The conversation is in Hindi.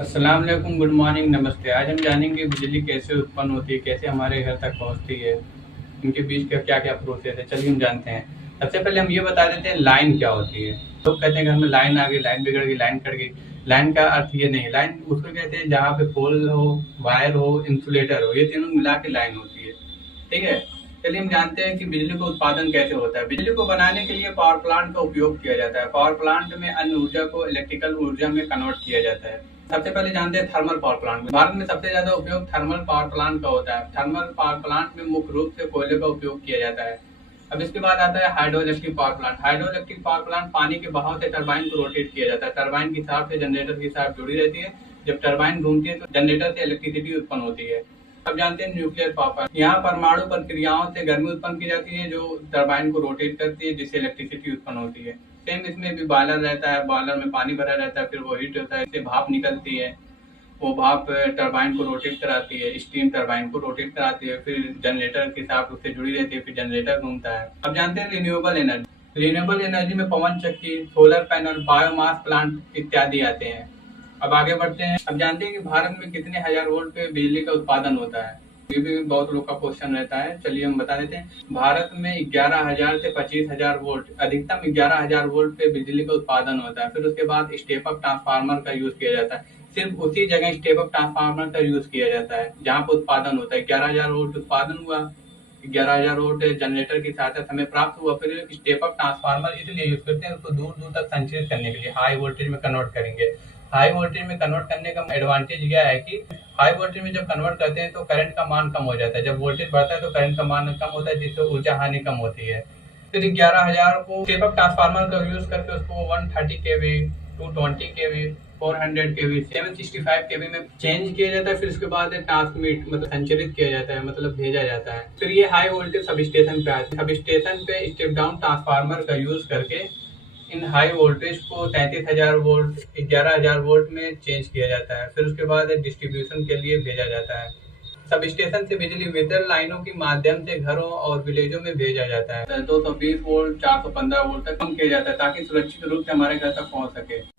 अस्सलाम वालेकुम, गुड मॉर्निंग, नमस्ते। आज हम जानेंगे बिजली कैसे उत्पन्न होती है, कैसे हमारे घर तक पहुंचती है, इनके बीच का क्या-क्या प्रोसेस है। चलिए हम जानते हैं। सबसे पहले हम ये बता देते हैं लाइन क्या होती है। लोग कहते हैं घर में लाइन आ गई, लाइन बिगड़ गई, लाइन कट गई। लाइन का अर्थ ये नहीं, लाइन उसको कहते हैं जहाँ पे पोल हो, वायर हो, इंसुलेटर हो, ये तीनों मिला के लाइन होती है। ठीक है? चलिए हम जानते हैं कि बिजली का उत्पादन कैसे होता है। बिजली को बनाने के लिए पावर प्लांट का उपयोग किया जाता है। पावर प्लांट में अन्य ऊर्जा को इलेक्ट्रिकल ऊर्जा में कन्वर्ट किया जाता है। सबसे पहले जानते हैं थर्मल पावर प्लांट। भारत में सबसे ज्यादा उपयोग थर्मल पावर प्लांट का होता है। थर्मल पावर प्लांट में मुख्य रूप से कोयले का उपयोग किया जाता है। अब इसके बाद आता है hydro electric power plant. Hydro electric power plant पानी के बहाव से टरबाइन को रोटेट किया जाता है। टरबाइन की साफ से जनरेटर की साफ जुड़ी रहती है। जब टरबाइन घूमती है तो जनरेटर से इलेक्ट्रिसिटी उत्पन्न होती है। अब जानते हैं न्यूक्लियर पावर प्लांट। यहाँ परमाणु प्रक्रियाओं से गर्मी उत्पन्न की जाती है जो टरबाइन को रोटेट करती है, जिससे इलेक्ट्रिसिटी उत्पन्न होती है। सेम इसमें भी बॉयलर रहता है। बॉयलर में पानी भरा रहता है, फिर वो हीट होता है, इससे भाप निकलती है। वो भाप टरबाइन को रोटेट कराती है, स्टीम टरबाइन को रोटेट कराती है, फिर जनरेटर के साथ उससे जुड़ी रहती है, फिर जनरेटर घूमता है। अब जानते हैं रिन्यूएबल एनर्जी। रिन्यूएबल एनर्जी में पवन चक्की, सोलर पैनल, बायोमास प्लांट इत्यादि आते हैं। अब आगे बढ़ते हैं। अब जानते हैं कि भारत में कितने हजार वोल्ट पे बिजली का उत्पादन होता है। ये भी बहुत लोग का क्वेश्चन रहता है, चलिए हम बता देते हैं। भारत में 11,000 से 25,000 वोल्ट, अधिकतम 11,000 वोल्ट पे बिजली का उत्पादन होता है। फिर उसके बाद स्टेप अप ट्रांसफार्मर का यूज किया जाता है। सिर्फ उसी जगह स्टेप अप ट्रांसफार्मर का यूज किया जाता है जहाँ पे उत्पादन होता है। 11,000 वोल्ट उत्पादन हुआ, 11,000 वोल्ट जनरेटर की सहायता से हमें प्राप्त हुआ। फिर स्टेप अप ट्रांसफार्मर इसलिए यूज करते हैं उसको दूर दूर तक संचरित करने के लिए, हाई वोल्टेज में कन्वर्ट करेंगे। हाई वोल्टेज में कन्वर्ट करने का एडवांटेज यह है कि हाई वोल्टेज में जब कन्वर्ट करते हैं तो करंट का मान कम हो जाता है। जब वोल्टेज बढ़ता है तो करंट का मान कम होता है, जिससे ऊर्जा हानि कम होती है। फिर 11,000 को स्टेप अप ट्रांसफार्मर का यूज करके उसको 130 केवी, 220 केवी, 400 केवी, 765 केवी में चेंज किया जाता है। फिर उसके बाद ट्रांसमिट मतलब संचरित किया जाता है, मतलब भेजा जाता है। फिर ये हाई वोल्टेज सब स्टेशन पे आते हैं। सब स्टेशन पे स्टेप डाउन ट्रांसफार्मर का यूज करके इन हाई वोल्टेज को 33,000 वोल्ट, 11,000 वोल्ट में चेंज किया जाता है। फिर उसके बाद डिस्ट्रीब्यूशन के लिए भेजा जाता है। सब स्टेशन से बिजली वितरण लाइनों के माध्यम से घरों और विलेजों में भेजा जाता है। 220 वोल्ट, 415 वोल्ट तक कम किया जाता है ताकि सुरक्षित रूप से हमारे घर तक पहुंच सके।